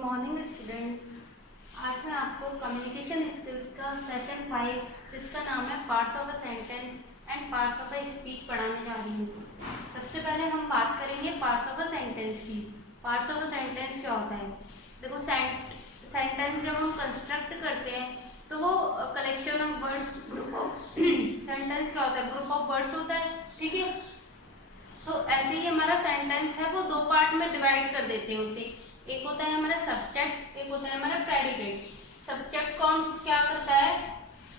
Morning students. आज मैं आपको कम्युनिकेशन स्किल्स का सेशन 5 जिसका नाम है parts of a sentence and parts of a speech पढ़ाने जा रही हूँ। सबसे पहले हम बात करेंगे पार्ट्स ऑफ अ सेंटेंस की। पार्ट्स ऑफ अ सेंटेंस क्या होता है? देखो, सेंटेंस जब हम कंस्ट्रक्ट करते हैं तो वो collection of words, group of sentence क्या होता है? ग्रुप ऑफ वर्ड्स होता है, ठीक है। तो ऐसे ही हमारा सेंटेंस है वो दो पार्ट में डिवाइड कर देते हैं उसे। एक होता है हमारा सब्जेक्ट, एक होता है हमारा प्रेडिकेट। सब्जेक्ट कौन क्या करता है?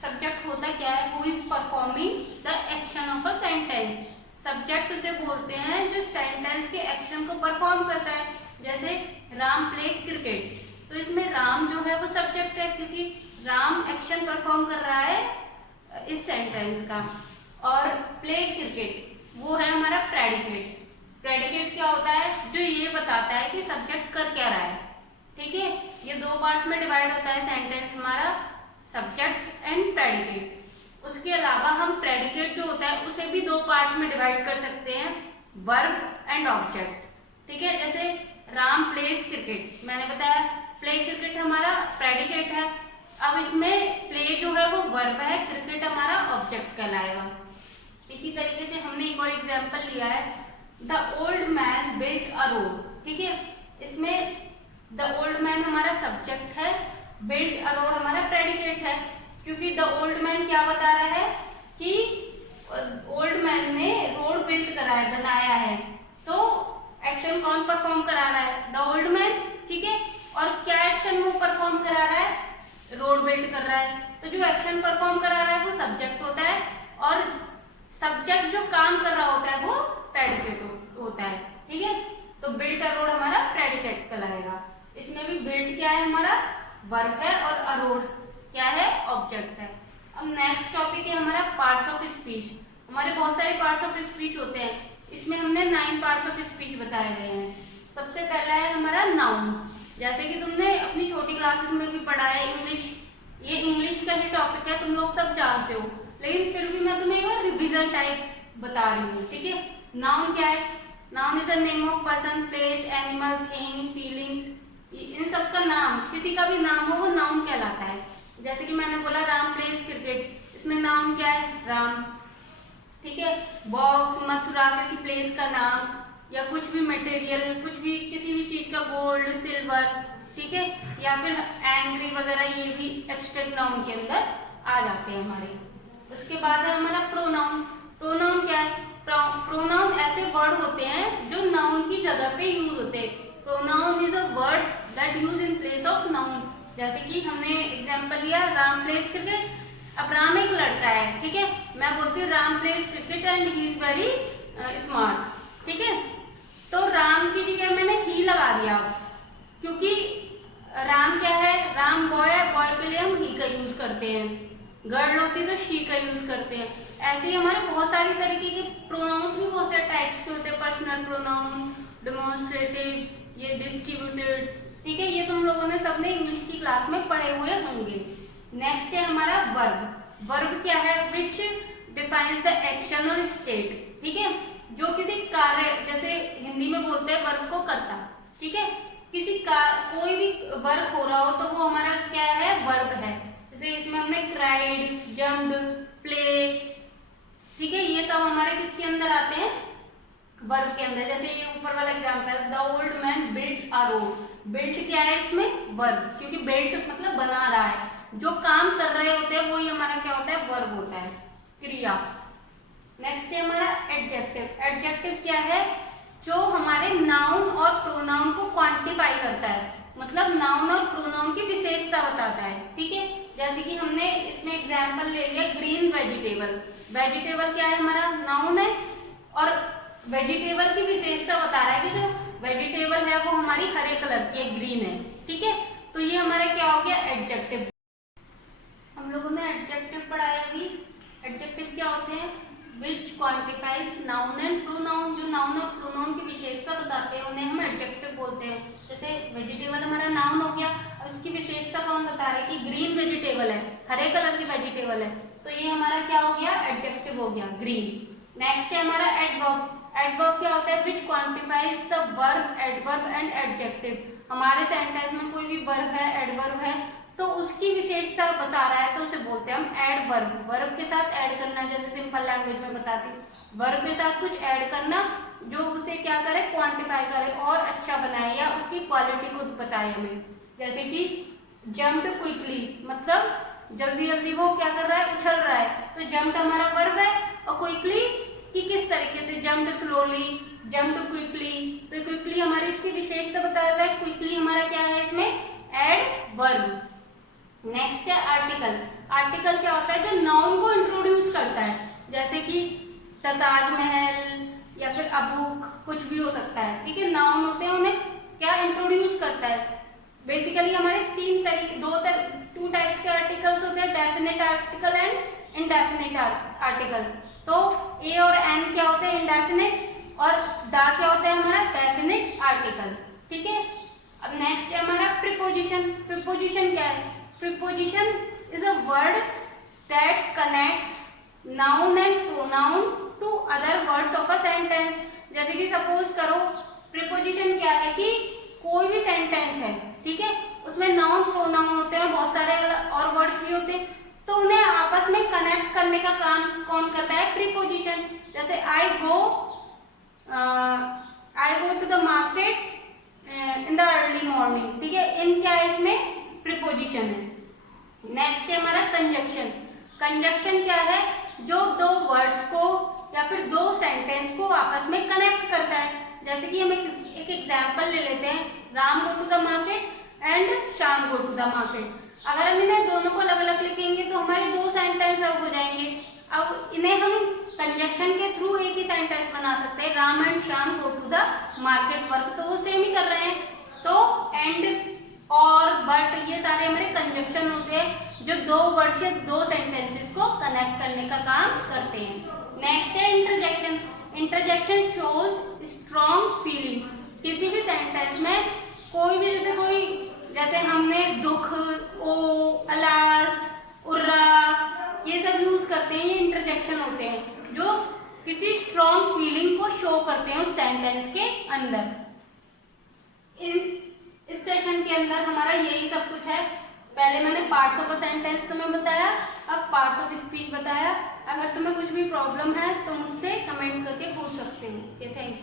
सब्जेक्ट होता क्या है? Who is performing the action of a sentence. Subject उसे बोलते हैं जो सेंटेंस के एक्शन को परफॉर्म करता है। जैसे राम प्ले क्रिकेट, तो इसमें राम जो है वो सब्जेक्ट है क्योंकि राम एक्शन परफॉर्म कर रहा है इस सेंटेंस का। और प्ले क्रिकेट वो है हमारा प्रेडिकेट। प्रेडिकेट क्या होता है? जो ये बताता है कि सब्जेक्ट कर क्या रहा है, ठीक है। ये दो पार्ट्स में डिवाइड होता है सेंटेंस हमारा, सब्जेक्ट एंड प्रेडिकेट। उसके अलावा हम प्रेडिकेट जो होता है उसे भी दो पार्ट्स में डिवाइड कर सकते हैं, वर्ब एंड ऑब्जेक्ट, ठीक है। जैसे राम प्लेज क्रिकेट, मैंने बताया प्ले क्रिकेट हमारा प्रेडिकेट है। अब इसमें प्ले जो है वो वर्ब है, क्रिकेट हमारा ऑब्जेक्ट कहलाएगा। इसी तरीके से हमने एक और एग्जाम्पल लिया है, the old man built a road, ठीक है। इसमें द ओल्ड मैन हमारा सब्जेक्ट है, बिल्ट अ रोड हमारा प्रेडिकेट है, क्योंकि द ओल्ड मैन क्या बता रहा है कि ओल्ड मैन ने रोड बिल्ट करा है, बनाया है। तो एक्शन कौन परफॉर्म करा रहा है? द ओल्ड मैन, ठीक है। और क्या एक्शन वो परफॉर्म करा रहा है? रोड बिल्ट कर रहा है। तो जो एक्शन परफॉर्म करा रहा है वो सब्जेक्ट होता है, और सब्जेक्ट जो काम कर रहा होता है वो प्रेडिकेट होता है, ठीक है। तो बिल्ट अ रोड हमारा प्रेडिकेट कहलाएगा। इसमें भी बिल्ट क्या है हमारा? वर्ब है, और अ रोड क्या है? ऑब्जेक्ट है। अब नेक्स्ट टॉपिक है हमारा पार्ट्स ऑफ स्पीच। हमारे बहुत सारे पार्ट्स ऑफ स्पीच होते हैं, इसमें हमने 9 पार्ट्स ऑफ स्पीच बताए गए हैं। सबसे पहला है हमारा नाउन। जैसे कि तुमने अपनी छोटी क्लासेस में भी पढ़ा है इंग्लिश, ये इंग्लिश का ही टॉपिक है, तुम लोग सब जानते हो, लेकिन फिर भी मैं तुम्हें एक बार रिवीजन टाइप बता रही हूँ, ठीक है। नाउन क्या है? Noun is a name of person, place, animal, thing, feelings. इन सब का नाम, किसी का भी नाम हो वो नाउन कहलाता है। जैसे कि मैंने बोला राम प्लेस क्रिकेट, इसमें नाउन क्या है? राम, ठीक है। बॉक्स, मथुरा, किसी प्लेस का नाम, या कुछ भी मटेरियल, कुछ भी किसी भी चीज का, गोल्ड, सिल्वर, ठीक है। या फिर एंग्री वगैरह, ये भी एब्स्ट्रैक्ट नाउन के अंदर आ जाते हैं हमारे। उसके बाद है हमारा प्रोनाउन। प्रोनाउन क्या है? प्रोनाउन ऐसे वर्ड होते हैं जो नाउन की जगह पे यूज होते हैं। Pronoun is a word that use in place of noun. जैसे कि हमने एग्जांपल लिया राम प्लेस क्रिकेट। अब राम एक लड़का है, ठीक है, मैं बोलती हूँ Ram place cricket and he is very smart, ठीक है। तो राम की जगह मैंने ही लगा दिया, क्योंकि राम क्या है? राम बॉय है, बॉय के लिए हम ही का यूज करते हैं। गर्ल होती तो शी का यूज करते हैं। ऐसे ही हमारे बहुत सारी तरीके के प्रोनाउंस भी बहुत सारे टाइप्स के होते हैं, पर्सनल प्रोनाउन, डेमोन्स्ट्रेटिव, ये डिस्ट्रीब्यूटेड, ठीक है। ये तुम लोगों ने सबने इंग्लिश की क्लास में पढ़े हुए होंगे। नेक्स्ट है हमारा वर्ब। वर्ब क्या है? विच डिफाइंस द एक्शन और स्टेट, ठीक है। जो किसी कार्य, जैसे हिंदी में बोलते हैं वर्ब को कर्ता, ठीक है। किसी का कोई भी वर्क हो रहा हो तो वो हमारा क्या है? वर्ब है। जैसे इसमें हमने क्राइड, जम्प्ड, प्ले, ठीक है, ये सब हमारे किसके अंदर आते हैं? वर्ब के अंदर। जैसे ये ऊपर वाला example, the old man built a road. Built क्या है इसमें? वर्ब, क्योंकि बिल्ट मतलब बना रहा है। जो काम कर रहे होते हैं वही हमारा क्या होता है? वर्ब होता है, क्रिया। नेक्स्ट है हमारा एडजेक्टिव। एडजेक्टिव क्या है? जो हमारे नाउन और प्रोनाउन को क्वांटिफाई करता है, मतलब नाउन और प्रोनाउन की विशेषता बताता है, ठीक है। जैसे कि हमने इसमें एग्जांपल ले लिया ग्रीन वेजिटेबल। वेजिटेबल क्या है? हमारा नाउन है, और वेजिटेबल की विशेषता बता रहा है कि जो वेजिटेबल है वो हमारी हरे कलर की है, ग्रीन है, ठीक है। तो ये हमारा क्या हो गया? एडजेक्टिव। हम लोगों ने एडजेक्टिव पढ़ाया अभी। एडजेक्टिव क्या होते हैं? विच क्वांटिफाइज नाउन एंड प्रोनाउन। जो नाउन और प्रोनाउन की विशेषता बताते हैं उन्हें हम एडजेक्टिव बोलते हैं। जैसे वेजिटेबल हमारा नाउन हो गया, और इसकी विशेषता कौन बता रहा है कि ग्रीन वेजिटेबल है, हरे कलर की वेजिटेबल है, तो ये हमारा क्या हो गया? एडजेक्टिव हो गया, ग्रीन। नेक्स्ट है हमारा एडवर्ब। एडवर्ब क्या होता है? Which quantifies the verb, adverb and adjective. हमारे सेंटेंस में कोई भी वर्ब है, एडवर्ब है, तो उसकी विशेषता बता रहा है तो उसे बोलते हैं हम एडवर्ब। वर्ब के साथ ऐड करना, जैसे सिंपल लैंग्वेज में बताती हूँ, वर्ब के साथ कुछ ऐड करना जो उसे क्या करे, क्वांटिफाई करे और अच्छा बनाए या उसकी क्वालिटी को बताए हमें। जैसे कि जंप्ड क्विकली, मतलब जल्दी जल्दी वो क्या कर रहा है, उछल रहा है, तो जंप्ड हमारा वर्ब है और क्विकली कि किस तरीके से, जंप्ड स्लोली, जंप्ड क्विकली, तो क्विकली हमारी इसकी विशेषता बता रहा है, क्विकली हमारा क्या है इसमें एडवर्ब। नेक्स्ट है आर्टिकल। आर्टिकल क्या होता है, जो नाउन को इंट्रोड्यूस करता है, जैसे कि ताजमहल या फिर अबूक, कुछ भी हो सकता है, ठीक है, नाउन होते हैं, उन्हें क्या इंट्रोड्यूस करता है। बेसिकली हमारे टू टाइप्स के आर्टिकल्स होते हैं, definite article and indefinite article. तो ए और एन क्या होते हैं, इनडेफिनेट, और दा क्या होता है हमारा डेफिनेट आर्टिकल, ठीक है। अब नेक्स्ट है हमारा प्रीपोजिशन। प्रीपोजिशन क्या है, preposition is a word that connects noun and pronoun to other words of a sentence. जैसे कि सपोज करो, प्रीपोजिशन क्या है कि कोई भी सेंटेंस है, ठीक है, उसमें नाउन प्रोनाउन होते हैं, बहुत सारे और वर्ड्स भी होते हैं, तो उन्हें आपस में कनेक्ट करने का काम कौन करता है, प्रीपोजिशन। जैसे I go to the market in the early morning, ठीक है, इन क्या है इसमें प्रीपोजिशन है। नेक्स्ट है हमारा कंजक्शन। कंजक्शन क्या है, जो दो वर्ड्स को या फिर दो सेंटेंस को आपस में कनेक्ट करता है। जैसे कि हम एक एग्जाम्पल ले लेते हैं, Ram go to the market and Shyam go to the market. अगर हम इन्हें दोनों को अलग अलग लिखेंगे तो हमारे दो सेंटेंस अब हो जाएंगे। अब इन्हें हम कंजक्शन के थ्रू एक ही सेंटेंस बना सकते हैं, Ram and Shyam go to the market. Work तो वो सेम ही कर रहे हैं, तो एंड और बट ये सारे हमारे कंजक्शन होते हैं जो दो वर्ड से दो सेंटेंसेस को कनेक्ट करने का काम करते हैं। नेक्स्ट है interjection. Interjection shows strong feeling. किसी भी सेंटेंस में कोई भी जैसे हमने दुख, ओ, अलास, उर्रा, ये सब यूज करते हैं, ये इंटरजेक्शन होते हैं जो किसी स्ट्रॉन्ग फीलिंग को शो करते हैं उस सेंटेंस के अंदर। इस सेशन के अंदर हमारा यही सब कुछ है। पहले मैंने पार्ट्स ऑफ अ सेंटेंस तुम्हें बताया, अब पार्ट्स ऑफ स्पीच बताया। अगर तुम्हें कुछ भी प्रॉब्लम है तो मुझसे कमेंट करके पूछ सकते हो। Thank you.